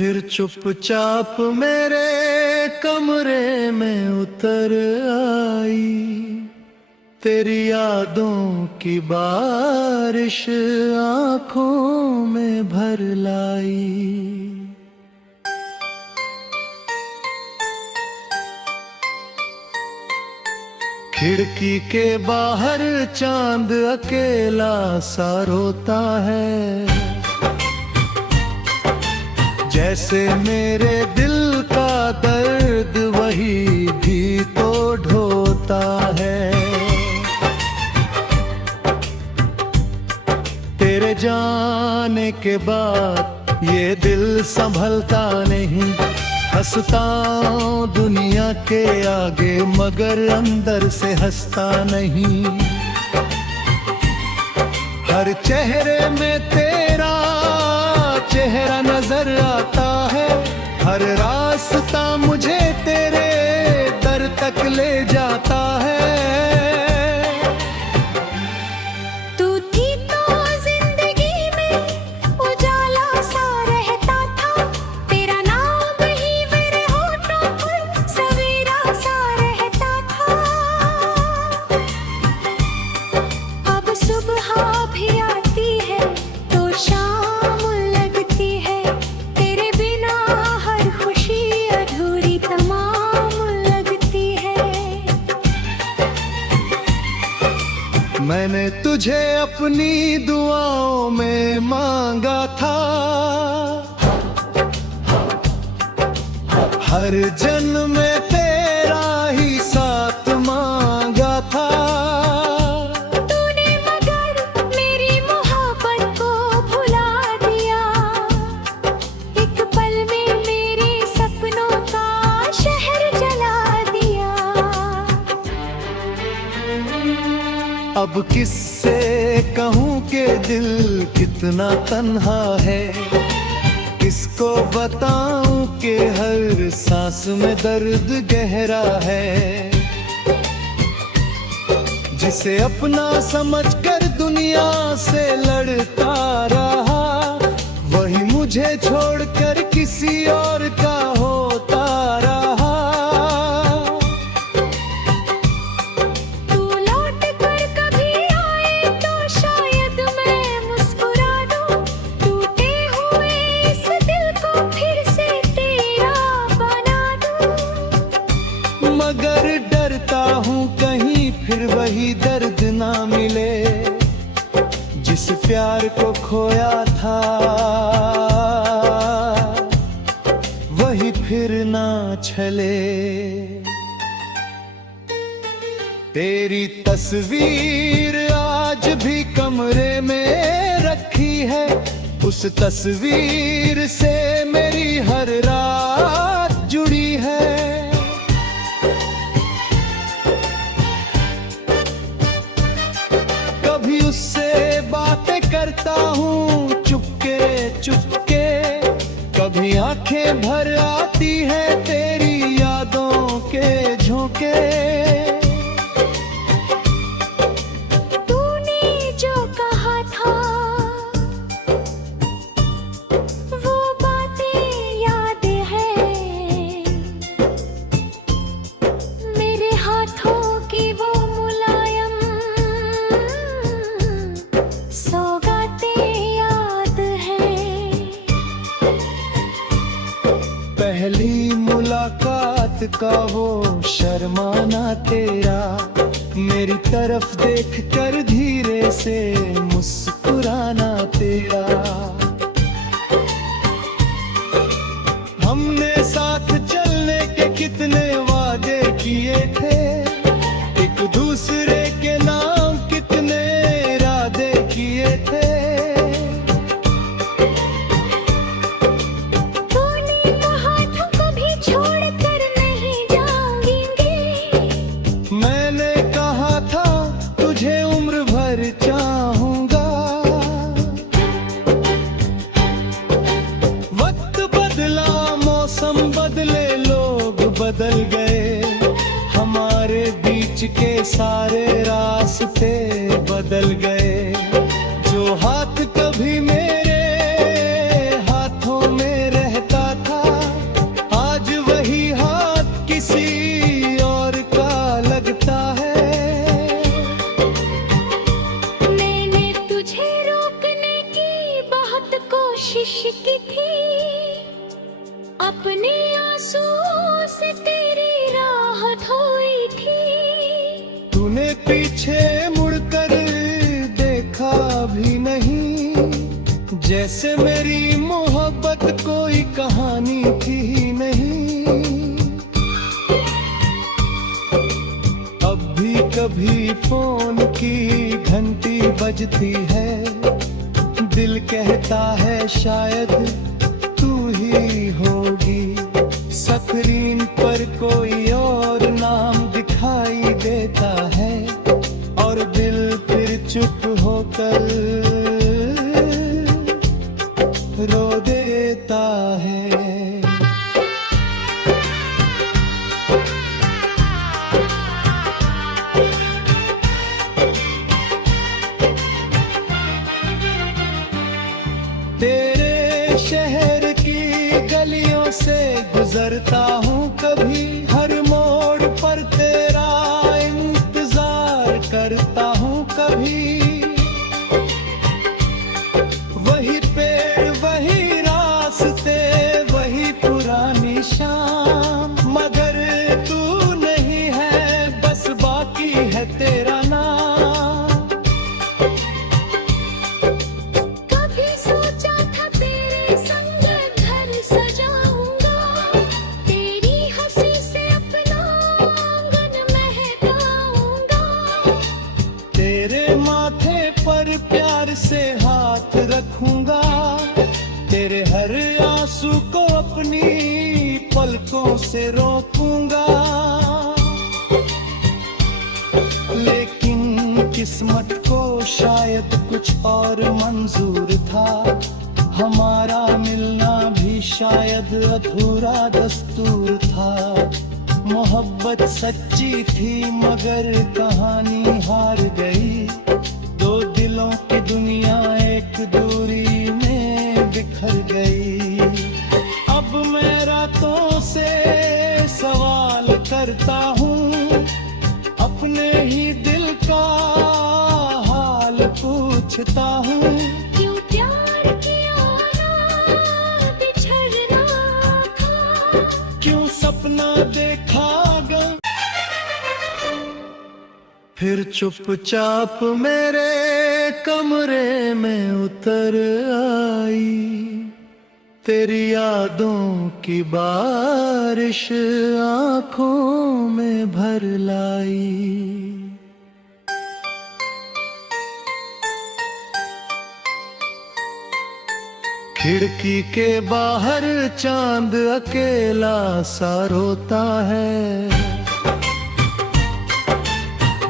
फिर चुपचाप मेरे कमरे में उतर आई, तेरी यादों की बारिश आंखों में भर लाई। खिड़की के बाहर चांद अकेला सा रोता है, जैसे मेरे दिल का दर्द वही भी तो ढोता है। तेरे जाने के बाद ये दिल संभलता नहीं, हंसता दुनिया के आगे मगर अंदर से हंसता नहीं। हर चेहरे में तेरा चेहरा नजर आता है, हर रास्ता मुझे तेरे दर तक ले जाता है। मैंने तुझे अपनी दुआओं में मांगा था, हर जन्म में तेरा ही साथ मांगा था। तूने मगर मेरी मोहब्बत को भुला दिया, एक पल में मेरे सपनों का शहर जला दिया। अब किससे कहूँ कि दिल कितना तन्हा है, किसको बताऊं कि हर सांस में दर्द गहरा है। जिसे अपना समझकर दुनिया से लड़ता रहा, वही मुझे छोड़कर किसी और का होता रहा। मगर डरता हूँ कहीं फिर वही दर्द ना मिले, जिस प्यार को खोया था वही फिर ना छले। तेरी तस्वीर आज भी कमरे में रखी है, उस तस्वीर से मेरी हर रात जुड़ी है। कभी उससे बातें करता हूँ चुपके चुपके, कभी आंखें भर आती है तेरी यादों के झोंके। तूने जो कहा था वो बातें याद है, मेरे हाथों की वो मुलायम सौगातें याद है। पहली मुलाकात का वो शर्माना तेरा, मेरी तरफ देखकर धीरे से मुस्कुराना तेरा। हमने साथ चलने के कितने वादे किए थे, एक दूसरे के नाम कितने इरादे किए थे। मैंने कहा था तुझे उम्र भर चाहूंगा। वक्त बदला, मौसम बदले, लोग बदल गए, हमारे बीच के सारे रास्ते बदल गए। जो हाथ कभी मेरे हाथों में रहता कोशिश की थी, अपने आंसुओं से तेरी राह धोई थी। तूने पीछे मुड़कर देखा भी नहीं, जैसे मेरी मोहब्बत कोई कहानी थी ही नहीं। अब भी कभी फोन की घंटी बजती है, दिल कहता है शायद तू ही होगी। स्क्रीन पर कोई और नाम दिखाई देता है, और दिल फिर चुप होकर रो देता है। तेरे शहर की गलियों से गुजरता हूँ कभी, हर मोड़ पर तेरा इंतजार करता हूँ कभी। वही पेड़ वही रास्ते वही पुरानी शाम, मगर तू नहीं है, बस बाकी है तेरा नाम। कभी सोचा था तेरे संग घर सजाऊंगा, तेरी हंसी से अपना आंगन महकाऊंगा। तेरे माथे पर प्यार से हाथ रखूंगा, तेरे हर आंसू को अपनी पलकों से रोकूंगा। लेकिन किस्मत को शायद कुछ और मंजूर था, हमारा मिलना भी शायद अधूरा दस्तूर था। मोहब्बत सच्ची थी मगर कहानी हार गई, दो दिलों की दुनिया एक दूरी में बिखर गई। अब मैं रातों से सवाल करता हूँ, अपने ही दिल का हाल पूछता हूँ। क्यों प्यार किया ना बिछड़ना था, क्यों सपना देखा गम, फिर चुपचाप मेरे कमरे में उतर आई। तेरी यादों की बारिश आंखों में भर लाई। खिड़की के बाहर चांद अकेला सा रोता है,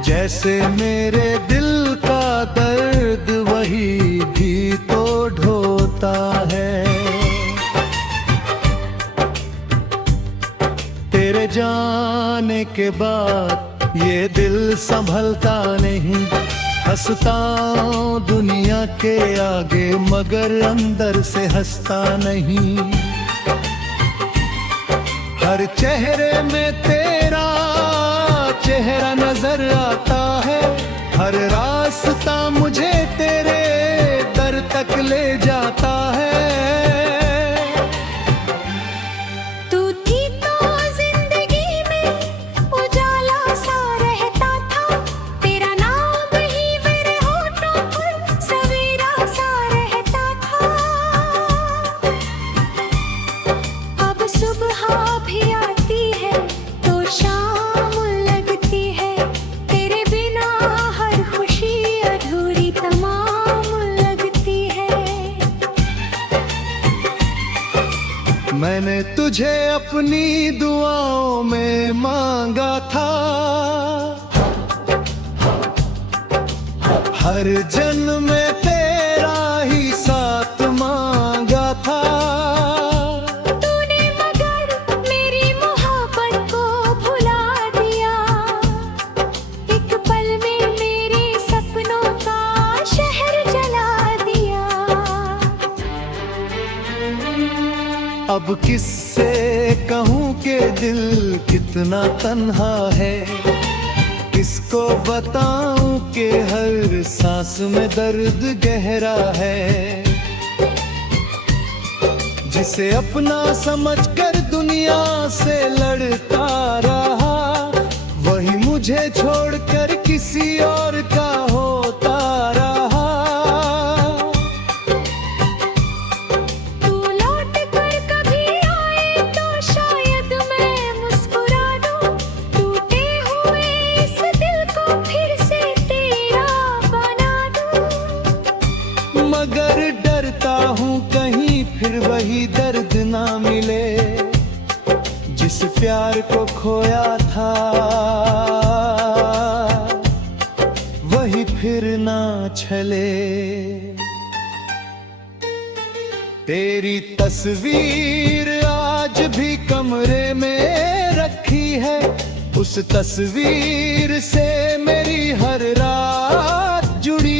जैसे मेरे दिल का दर्द वही भी तो ढोता है। तेरे जाने के बाद ये दिल संभलता नहीं, हंसता हूँ दुनिया के आगे मगर अंदर से हंसता नहीं। हर चेहरे में तेरा चेहरा नजर आता है, हर रास्ता मुझे तेरे दर तक ले जाता है। तू थी तो जिंदगी में उजाला सा रहता था, तेरा नाम ही मेरे होठों पर सवेरा सा रहता था। अब सुबह भी आती है तो शाम लगती है, तेरे बिना हर खुशी अधूरी तमाम लगती है। मैंने तुझे अपनी दुआओं में मांगा था, हर जन्म में तेरा ही साथ मांगा था। तूने मगर मेरी मोहब्बत को भुला दिया, एक पल में मेरे सपनों का शहर जला दिया। अब किससे कहूँ कि दिल कितना तन्हा है, किसको बताऊं कि हर सांस में दर्द गहरा है। जिसे अपना समझकर दुनिया से लड़ता रहा, वही मुझे छोड़कर किसी और का होता रहा। तू लौट कर कभी आए तो शायद मैं मुस्कुरा दूं, टूटे हुए इस दिल को फिर से तेरा बना दूं। मगर डरता हूँ कहीं फिर वही दर्द ना मिले, जिस प्यार को खोया था वही फिर ना छले। तेरी तस्वीर आज भी कमरे में रखी है, उस तस्वीर से मेरी हर रात जुड़ी